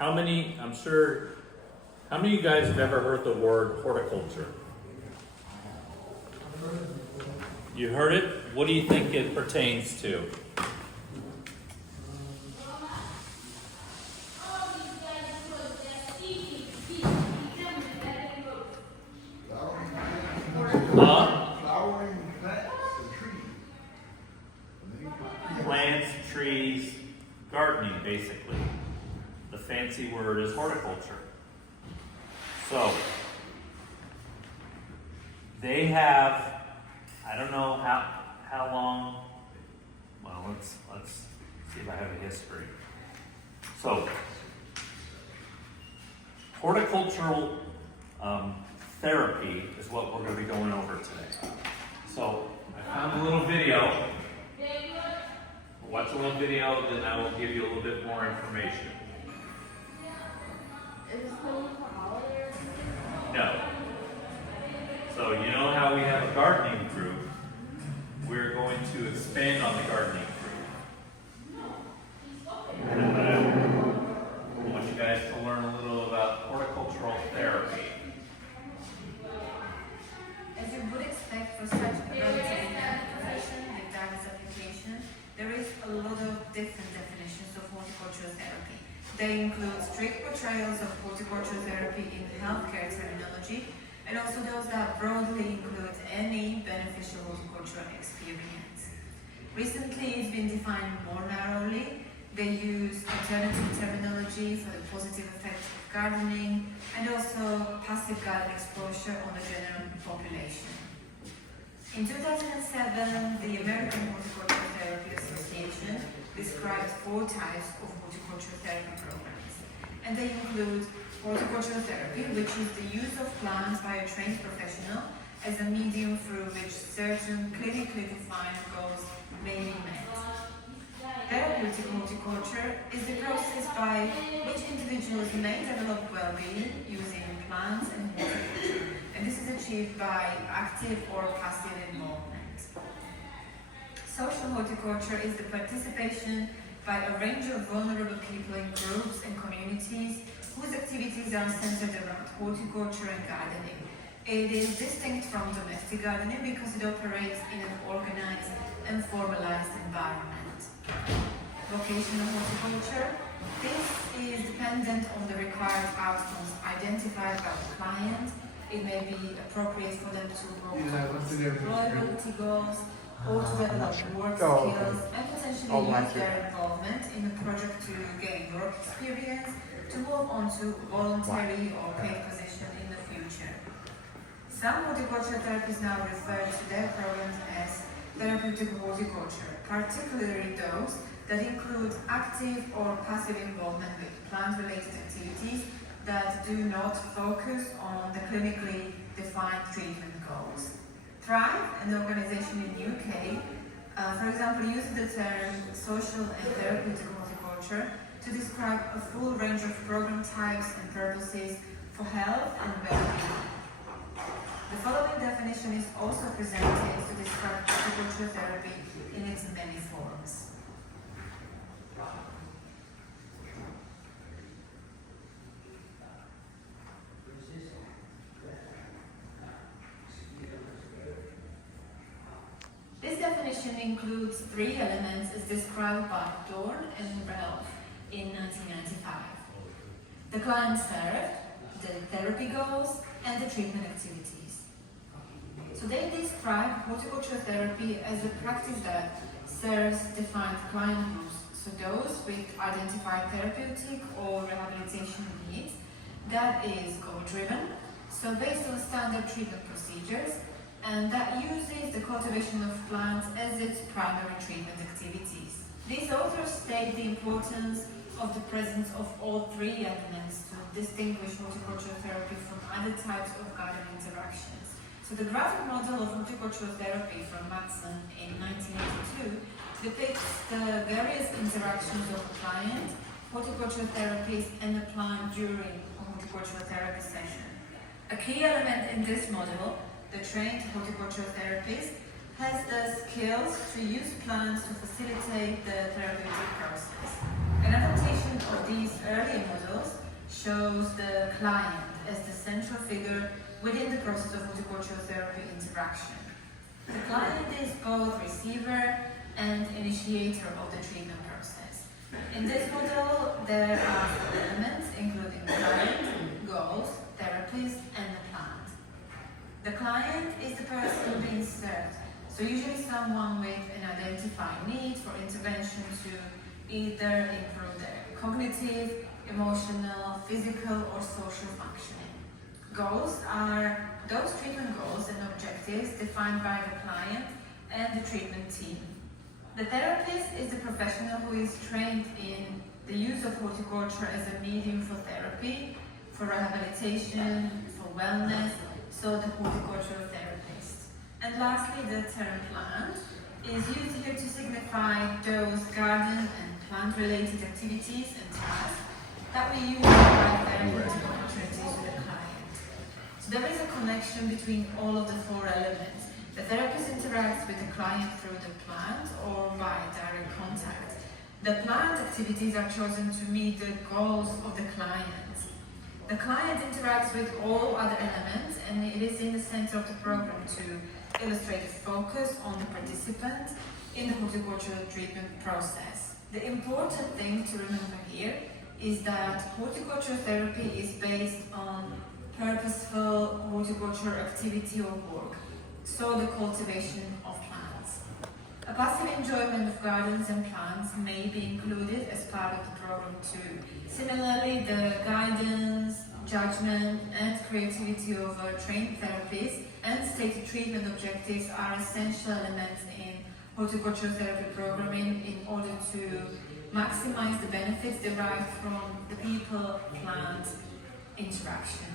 How many of you guys have ever heard the word horticulture? You heard it? What do you think it pertains to? Flowering plants and trees. Plants, trees, gardening, basically. The fancy word is horticulture. So, they have, I don't know how long, well, let's see if I have a history. So, horticultural therapy is what we're going to be going over today. So, I found a little video. Watch a little video, then I will give you a little bit more information. Is this the one for holiday or something? No. So you know how we have a gardening group? We're going to expand on the gardening group. I want you guys to learn a little about horticultural therapy. As you would expect for such a rotating profession with diverse application, there is a lot of different definitions of horticultural therapy. They include strict portrayals of horticultural therapy in healthcare terminology, and also those that broadly include any beneficial horticultural experience. Recently, it's been defined more narrowly. They use alternative terminology for the positive effects of gardening, and also passive garden exposure on the general population. In 2007, the American Horticultural Therapy Association described 4 types of horticultural therapy programs. And they include horticultural therapy, which is the use of plants by a trained professional as a medium through which certain clinically defined goals may be met. Therapeutic horticulture is the process by which individuals may develop well-being using plants and horticulture. And this is achieved by active or passive involvement. Social horticulture is the participation by a range of vulnerable people in groups and communities whose activities are centered around horticulture and gardening. It is distinct from domestic gardening because it operates in an organized and formalized environment. Vocational horticulture. This is dependent on the required outcomes identified by the client. It may be appropriate for them to work towards employability goals or to develop work skills and potentially use their involvement in a project to gain work experience to move on to voluntary or paid position in the future. Some horticulture therapists now refer to their programs as therapeutic horticulture, particularly those that include active or passive involvement with plant-related activities that do not focus on the clinically defined treatment goals. Thrive, an organization in UK, for example, uses the term social and therapeutic horticulture to describe a full range of program types and purposes for health and well-being. The following definition is also presented to describe horticultural therapy in its many forms. This definition includes 3 elements as described by Dorn and Ralph in 1995. The client served, the therapy goals, and the treatment activities. So they describe horticultural therapy as a practice that serves defined client groups, so those with identified therapeutic or rehabilitation needs, that is goal-driven, so based on standard treatment procedures, and that uses the cultivation of plants as its primary treatment activities. These authors state the importance of the presence of all 3 elements to distinguish horticultural therapy from other types of garden interactions. So the graphic model of horticultural therapy from Matson in 1982 depicts the various interactions of a client, horticultural therapist, and the plant during a horticultural therapy session. A key element in this model, the trained horticultural therapist, has the skills to use plants to facilitate the therapeutic process. An adaptation of these early models shows the client as the central figure within the process of horticultural therapy interaction. The client is both receiver and initiator of the treatment process. In this model, there are 4 elements, including the client, goals, therapies, and the plant. The client is the person being served, so usually someone with an identified need for intervention to either improve their cognitive, emotional, physical, or social functioning. Goals are those treatment goals and objectives defined by the client and the treatment team. The therapist is the professional who is trained in the use of horticulture as a medium for therapy, for rehabilitation, for wellness, so the horticultural therapist. And lastly, the term plant is used here to signify those garden and plant-related activities and tasks that we use to provide therapeutic opportunities to the client. So there is a connection between all of the 4 elements. The therapist interacts with the client through the plant or by direct contact. The plant activities are chosen to meet the goals of the client. The client interacts with all other elements, and it is in the center of the program to illustrate the focus on the participant in the horticultural treatment process. The important thing to remember here is that horticultural therapy is based on purposeful horticultural activity or work, so the cultivation of plants. A passive enjoyment of gardens and plants may be included as part of the program too. Similarly, the guidance, judgment, and creativity of trained therapists and stated treatment objectives are essential elements in horticultural therapy programming in order to maximize the benefits derived from the people-plant interaction.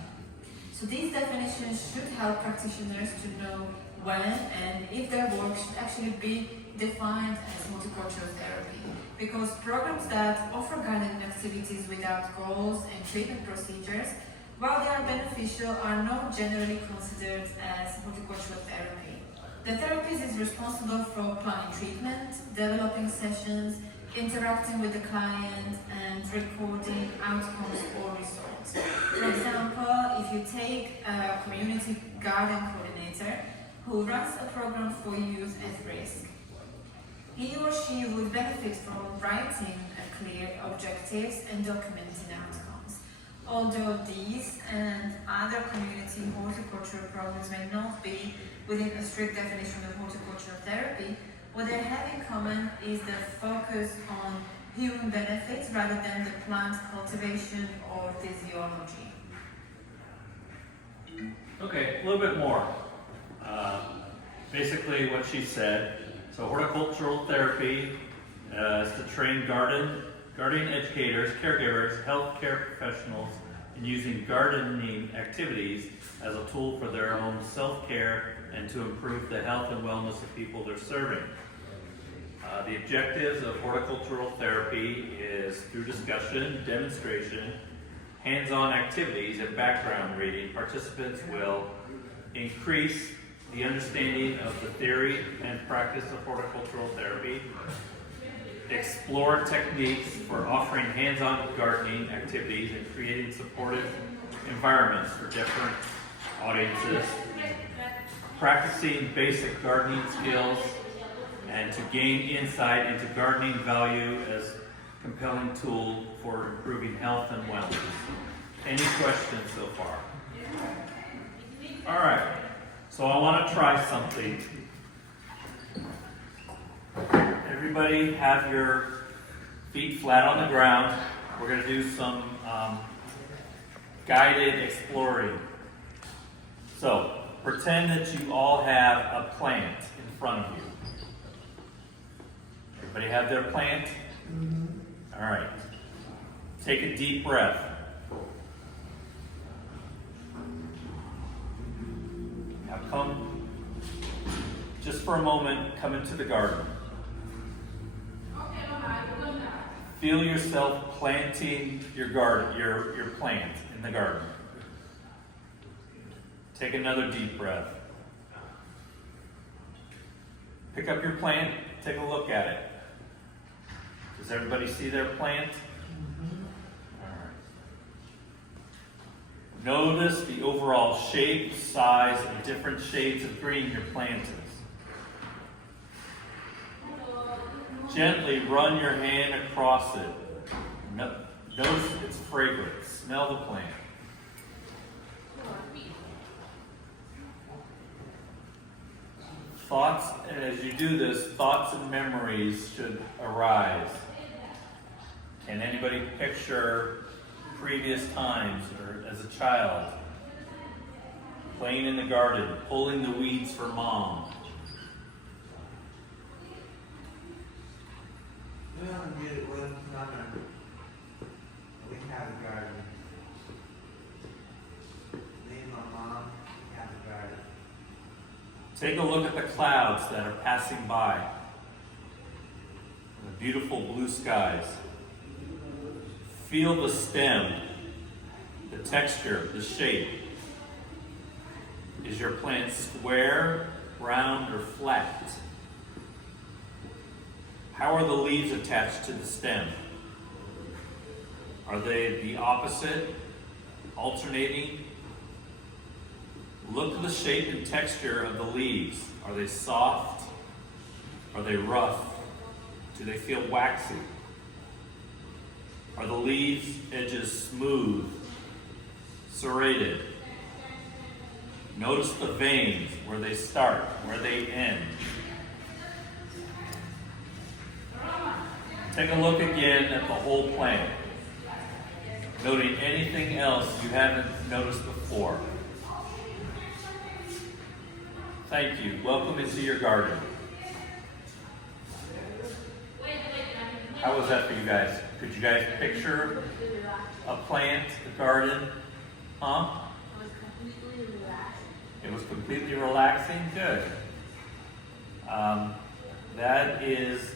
So these definitions should help practitioners to know when and if their work should actually be defined as horticultural therapy, because programs that offer gardening activities without goals and treatment procedures, while they are beneficial, are not generally considered as horticultural therapy. The therapist is responsible for planning treatment, developing sessions, interacting with the client, and recording outcomes or results. For example, if you take a community garden coordinator who runs a program for youth at risk, he or she would benefit from writing clear objectives and documenting outcomes. Although these and other community horticultural programs may not be within a strict definition of horticultural therapy, what they have in common is the focus on human benefits rather than the plant cultivation or physiology. Okay, a little bit more. Basically what she said, so horticultural therapy is to train gardening educators, caregivers, healthcare professionals in using gardening activities as a tool for their own self-care and to improve the health and wellness of people they're serving. The objectives of horticultural therapy is through discussion, demonstration, hands-on activities, and background reading. Participants will increase the understanding of the theory and practice of horticultural therapy, explore techniques for offering hands-on gardening activities and creating supportive environments for different audiences, practicing basic gardening skills, and to gain insight into gardening value as a compelling tool for improving health and wellness. Any questions so far? All right, so I want to try something. Everybody have your feet flat on the ground. We're going to do some guided exploring. So, pretend that you all have a plant in front of you. Everybody have their plant? All right. Take a deep breath. Now come, just for a moment, come into the garden. Feel yourself planting your garden, your plant in the garden. Take another deep breath. Pick up your plant, take a look at it. Does everybody see their plant? All right. Notice the overall shape, size, and different shades of green your plant is. Gently run your hand across it. Notice its fragrance. Smell the plant. Thoughts, and as you do this, thoughts and memories should arise. Can anybody picture previous times or as a child playing in the garden, pulling the weeds for mom? We only did it one summer. We have a garden. Me and my mom have a garden. Take a look at the clouds that are passing by. The beautiful blue skies. Feel the stem, the texture, the shape. Is your plant square, round, or flat? How are the leaves attached to the stem? Are they the opposite, alternating? Look at the shape and texture of the leaves. Are they soft? Are they rough? Do they feel waxy? Are the leaves' edges smooth, serrated? Notice the veins, where they start, where they end. Take a look again at the whole plant, noting anything else you haven't noticed before. Thank you. Welcome into your garden. How was that for you guys? Could you guys picture a plant, a garden? Huh? It was completely relaxing? Good. That is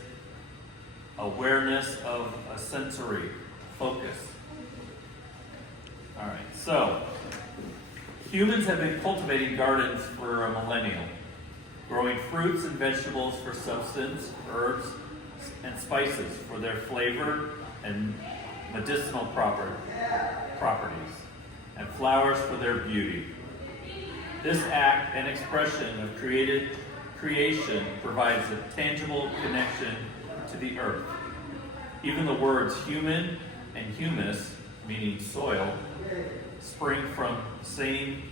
awareness of a sensory focus. All right, so humans have been cultivating gardens for a millennium, growing fruits and vegetables for substance, herbs and spices for their flavor and medicinal properties, and flowers for their beauty. This act and expression of creation provides a tangible connection to the earth. Even the words human and humus, meaning soil, spring from the same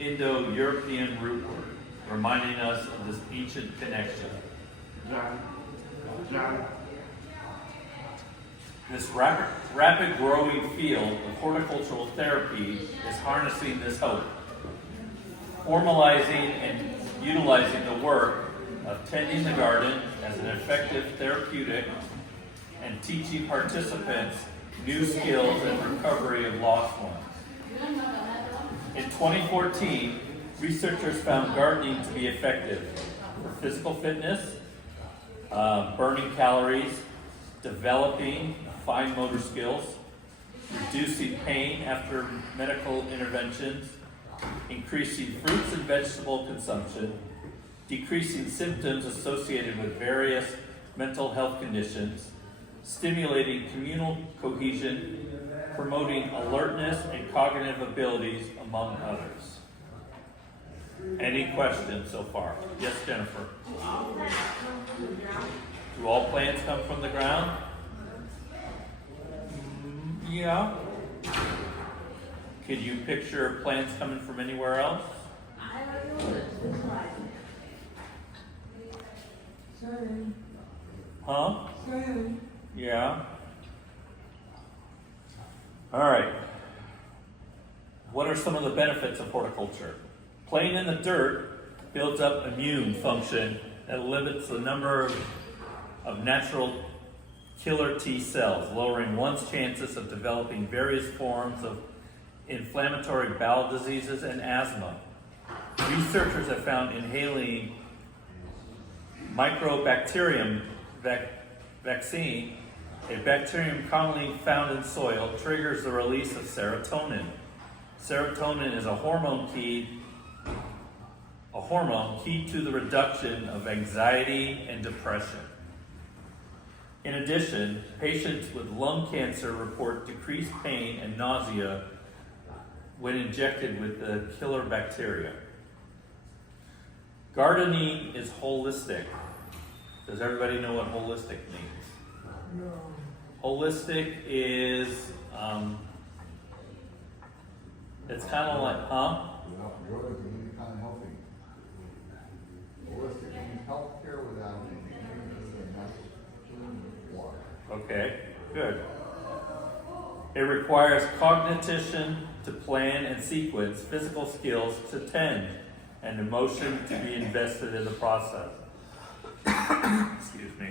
Indo-European root word, reminding us of this ancient connection. This rapid growing field of horticultural therapy is harnessing this hope, formalizing and utilizing the work of tending the garden as an effective therapeutic and teaching participants new skills and recovery of lost ones. In 2014, researchers found gardening to be effective for physical fitness, burning calories, developing fine motor skills, reducing pain after medical interventions, increasing fruits and vegetable consumption, decreasing symptoms associated with various mental health conditions, stimulating communal cohesion, promoting alertness and cognitive abilities, among others. Any questions so far? Yes, Jennifer? Do all plants come from the ground? Yeah. Could you picture plants coming from anywhere else? Huh? Yeah. All right. What are some of the benefits of horticulture? Playing in the dirt builds up immune function that limits the number of natural killer T cells, lowering one's chances of developing various forms of inflammatory bowel diseases and asthma. Researchers have found inhaling Mycobacterium vaccine, a bacterium commonly found in soil, triggers the release of serotonin. Serotonin is a hormone key to the reduction of anxiety and depression. In addition, patients with lung cancer report decreased pain and nausea when injected with the killer bacteria. Gardening is holistic. Does everybody know what holistic means? No. Holistic is, it's kind of like, Without drugs and any kind of healthy. Holistic means healthcare without any chemicals and natural clean water. Okay, good. It requires cognition to plan and sequence, physical skills to tend, and emotion to be invested in the process. Excuse me.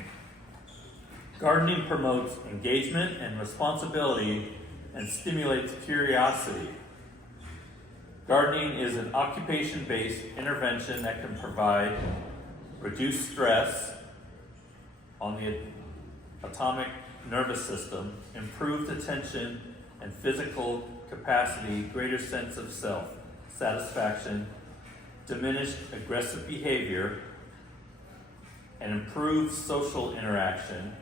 Gardening promotes engagement and responsibility and stimulates curiosity. Gardening is an occupation-based intervention that can provide reduced stress on the autonomic nervous system, improved attention and physical capacity, greater sense of self, satisfaction, diminished aggressive behavior, and improved social interaction.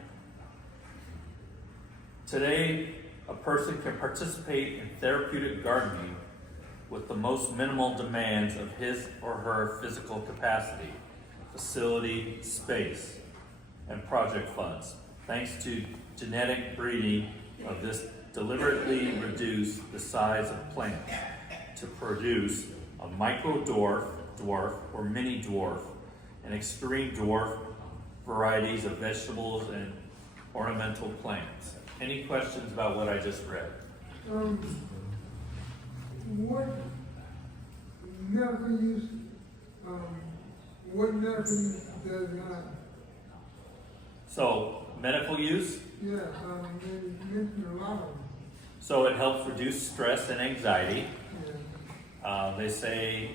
Today, a person can participate in therapeutic gardening with the most minimal demands of his or her physical capacity, facility, space, and project funds, thanks to genetic breeding of this deliberately reduce the size of plants to produce a micro-dwarf, dwarf, or mini-dwarf, and extreme dwarf varieties of vegetables and ornamental plants. Any questions about what I just read? What medical use, what medical use does not? So, medical use, Yeah, they mentioned a lot of them. so it helps reduce stress and anxiety. Yeah. They say,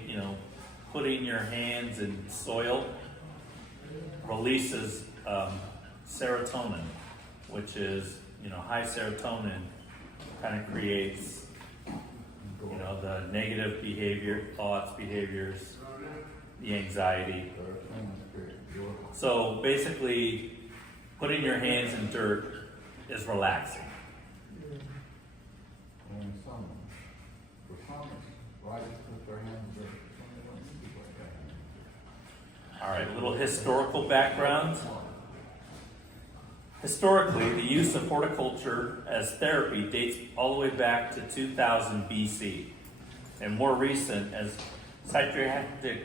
putting your hands in soil releases serotonin, which is, high serotonin kind of creates, the negative behavior, thoughts, behaviors, the anxiety. So basically, putting your hands in dirt is relaxing. And some, for some, it's right to put their hands there. Some they don't use it like that. All right, a little historical background. Historically, the use of horticulture as therapy dates all the way back to 2000 BC, and more recent as psychiatric,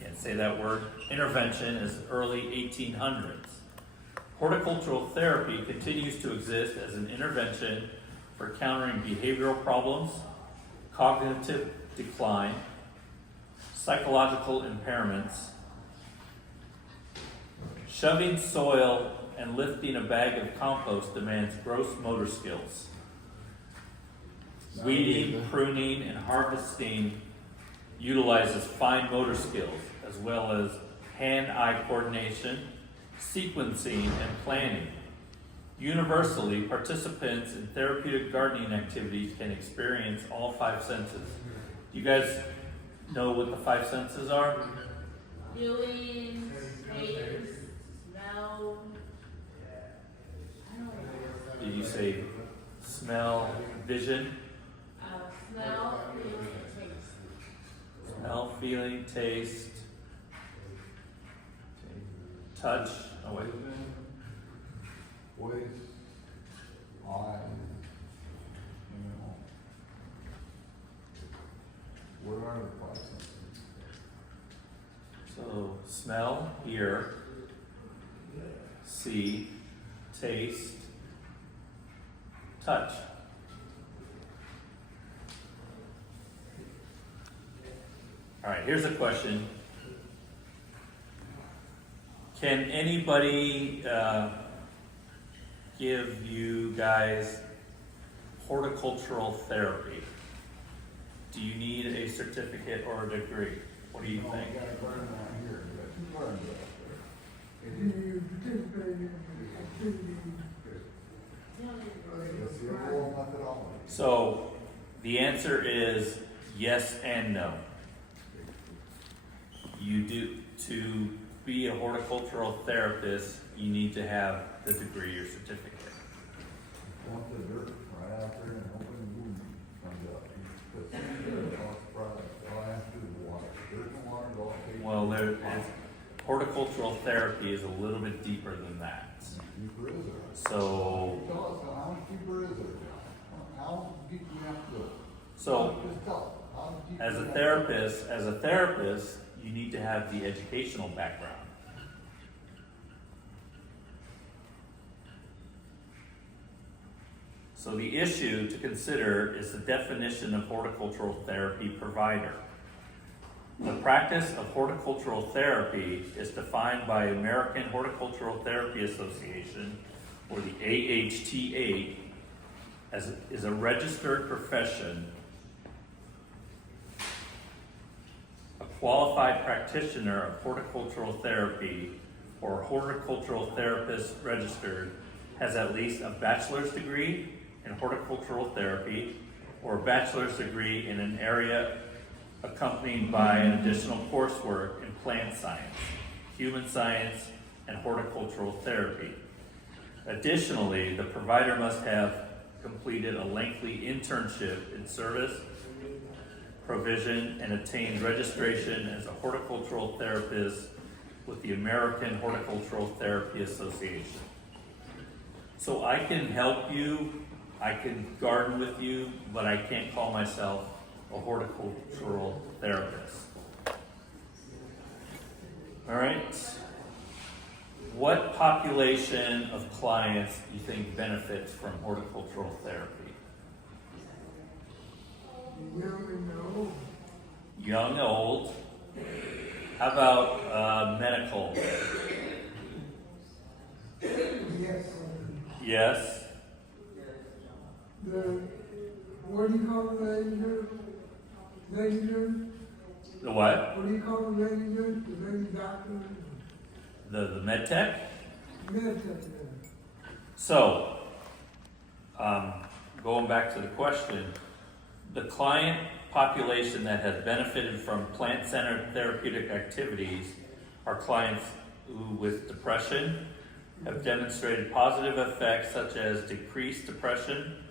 can't say that word, intervention as early 1800s. Horticultural therapy continues to exist as an intervention for countering behavioral problems, cognitive decline, psychological impairments. Shoving soil and lifting a bag of compost demands gross motor skills. Weeding, pruning, and harvesting utilizes fine motor skills, as well as hand-eye coordination, sequencing, and planning. Universally, participants in therapeutic gardening activities can experience all five senses. You guys know what the five senses are? Feeling, taste, smell. I don't know. Did you say smell, vision? Smell, feeling, and taste. Smell, feeling, taste, touch. Oh wait. Voice, eyes, what are the five senses? So smell, hear, see, taste, touch. All right, here's a question. Can anybody give you guys horticultural therapy? Do you need a certificate or a degree? What do you No, think? we got a garden out here, we got two gardens out there. Do you participate in activities? It's the overall methodology. So the answer is yes and no. You do, to be a horticultural therapist, you need to have the degree or certificate. Dump the dirt right out there and open the boom. horticultural therapy is a little bit deeper than that. Deeper is there? So, Tell us, how much deeper is there? How deep do you have to go? so Just tell us, how deep as do a you have therapist, you need to have the educational background. So the issue to consider is the definition of horticultural therapy provider. The practice of horticultural therapy is defined by American Horticultural Therapy Association, or the AHTA, as is a registered profession, a qualified practitioner of horticultural therapy, or horticultural therapist registered, has at least a bachelor's degree in horticultural therapy or a bachelor's degree in an area accompanied by an additional coursework in plant science, human science, and horticultural therapy. Additionally, the provider must have completed a lengthy internship in service provision and attained registration as a horticultural therapist with the American Horticultural Therapy Association. So I can help you, I can garden with you, but I can't call myself a horticultural therapist. All right. What population of clients do you think benefits from horticultural therapy? Young and old. Young, old. How about medical? Yes. Yes. What do you call the lady nurse? Lady nurse? The what? What do you call the lady nurse? The lady doctor? The med tech? Med tech. So, going back to the question, the client population that has benefited from plant-centered therapeutic activities are clients who, with depression, have demonstrated positive effects such as decreased depression.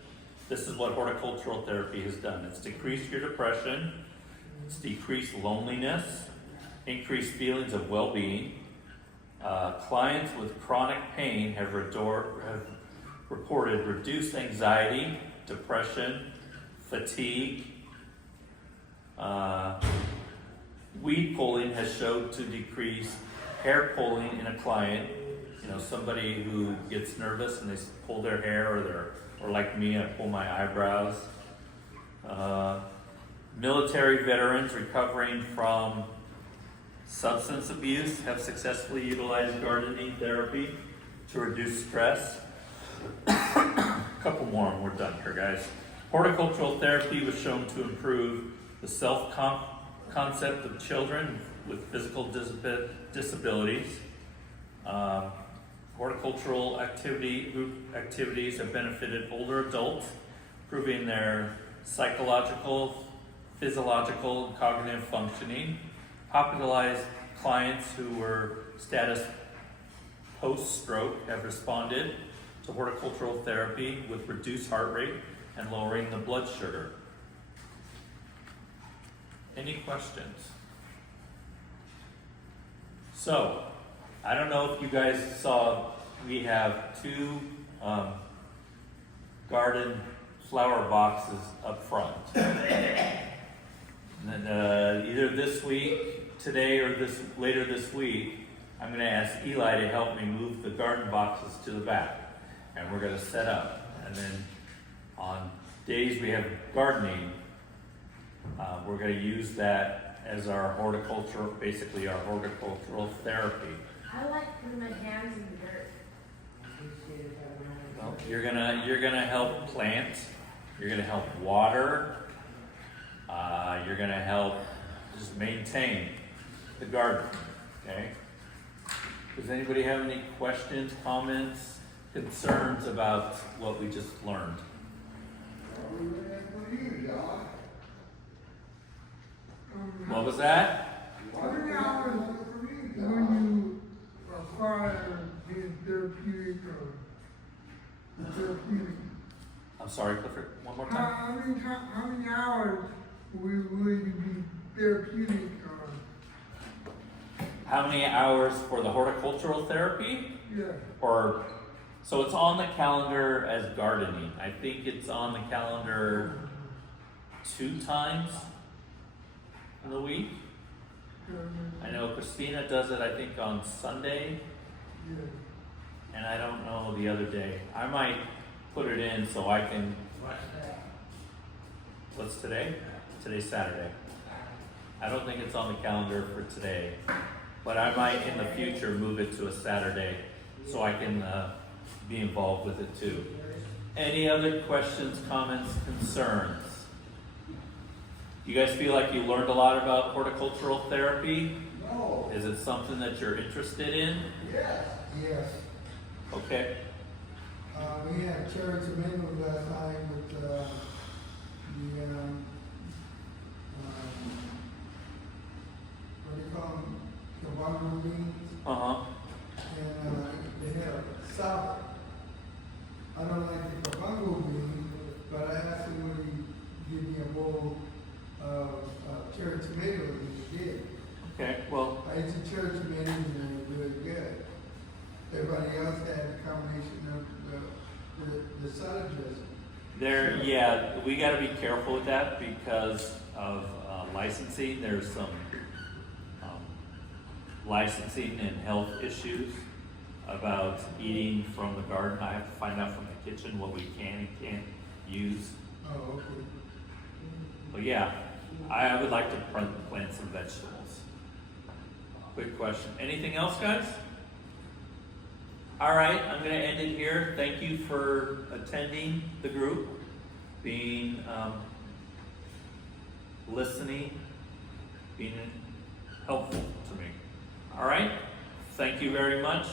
This is what horticultural therapy has done. It's decreased your depression, it's decreased loneliness, increased feelings of well-being. Clients with chronic pain have reported reduced anxiety, depression, fatigue. Weed pulling has showed to decrease hair pulling in a client. You know, somebody who gets nervous and they pull their hair, or like me, I pull my eyebrows. Military veterans recovering from substance abuse have successfully utilized gardening therapy to reduce stress. A couple more and we're done here, guys. Horticultural therapy was shown to improve the self-concept of children with physical disabilities. Horticultural activities have benefited older adults, improving their psychological, physiological, and cognitive functioning. Hospitalized clients who were status post-stroke have responded to horticultural therapy with reduced heart rate and lowering the blood sugar. Any questions? So, I don't know if you guys saw, we have two garden flower boxes up front. And then, either this week, today, or later this week, I'm going to ask Eli to help me move the garden boxes to the back. And we're going to set up. And then on days we have gardening, we're going to use that as our horticultural, basically our horticultural therapy. I like putting my hands in the dirt. Well, you're gonna help plant. You're gonna help water. You're gonna help just maintain the garden. Okay. Does anybody have any questions, comments, concerns about what we just learned? What was that? How many hours when you acquire this therapeutic? I'm sorry, Clifford. One more time. How many hours will you be therapeutic How many hours for the horticultural therapy? Yeah, Or, so it's on the calendar as gardening. I think it's on the calendar 2 times in the week. I know Christina does it, I think, on Sunday, yeah. and I don't know the other day. I might put it in so I can, what's today? Today's Saturday. I don't think it's on the calendar for today, but I might in the future move it to a Saturday so I can be involved with it too. Any other questions, comments, concerns? You guys feel like you learned a lot about horticultural therapy? No. Is it something that you're interested in? Yes. Yes. Okay. We had cherry tomatoes last night with, what do you call them? Kawanga beans. Uh-huh. And, they had a salad. I don't like the kawanga bean, but I asked him would he give me a bowl of, cherry tomatoes, and he did. Okay, well, I ate the cherry tomatoes and they were really good. Everybody else had a combination of the salad dressing. yeah, we gotta be careful with that because of licensing. There's some licensing and health issues about eating from the garden. I have to find out from the kitchen what we can and can't use. Oh, okay. But yeah, I would like to plant some vegetables. Quick question. Anything else, guys? All right, I'm going to end it here. Thank you for attending the group, being listening, being helpful to me. All right, thank you very much.